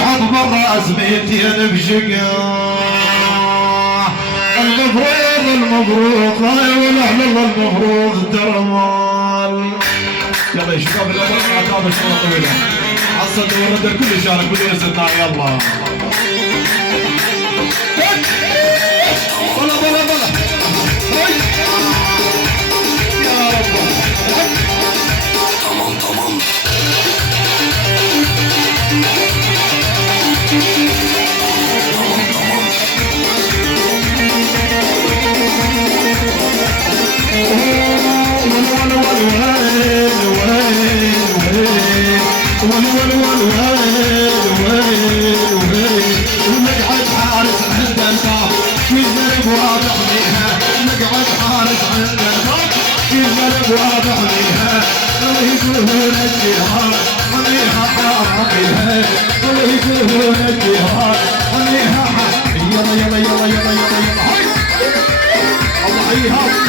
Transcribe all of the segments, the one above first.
يحط بالراس ميتين بشقاه المفروض المبروك والأهل المفروض ترمال. يلا يا شباب الأمر عتاب الشوط طويلة حصل ورد الكل يشارك بدون استثناء. يلا بلا بلا بلا يا رب. تمام تمام نقعد حارس عند الباب يضرب واضح بيها. نقعد حارس عند الباب يضرب واضح بيها. ويقولون الجهاد خليها حراميها. ويقولون الجهاد خليها يلا يلا يلا يلا يلا يلا هاي الله حيها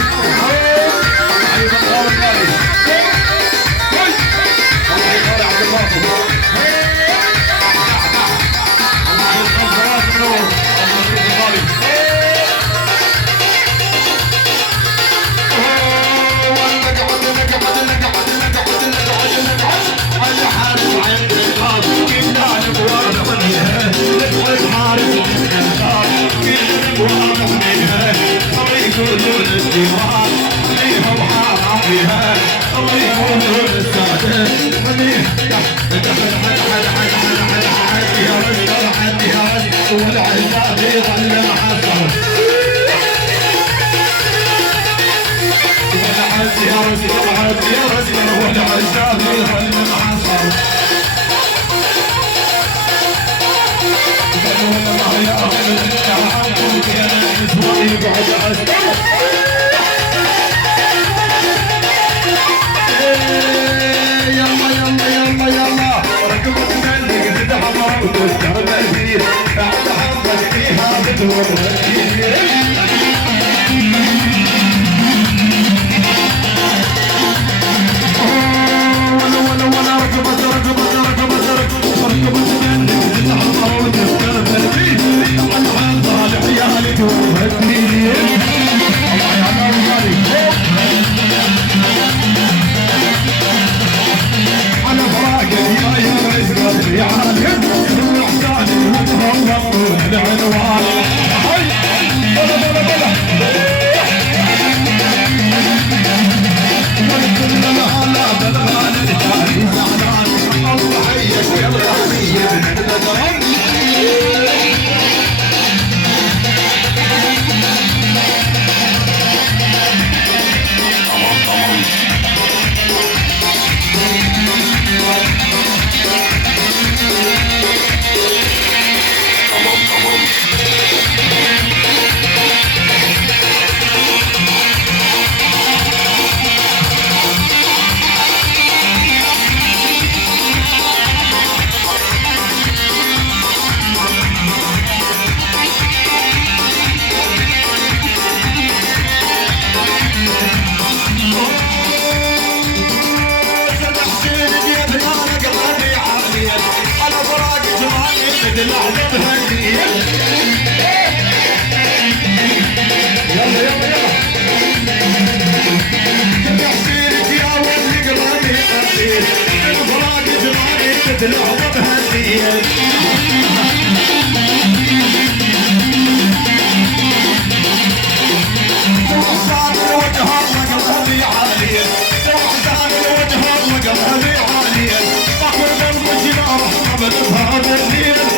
هذا الليل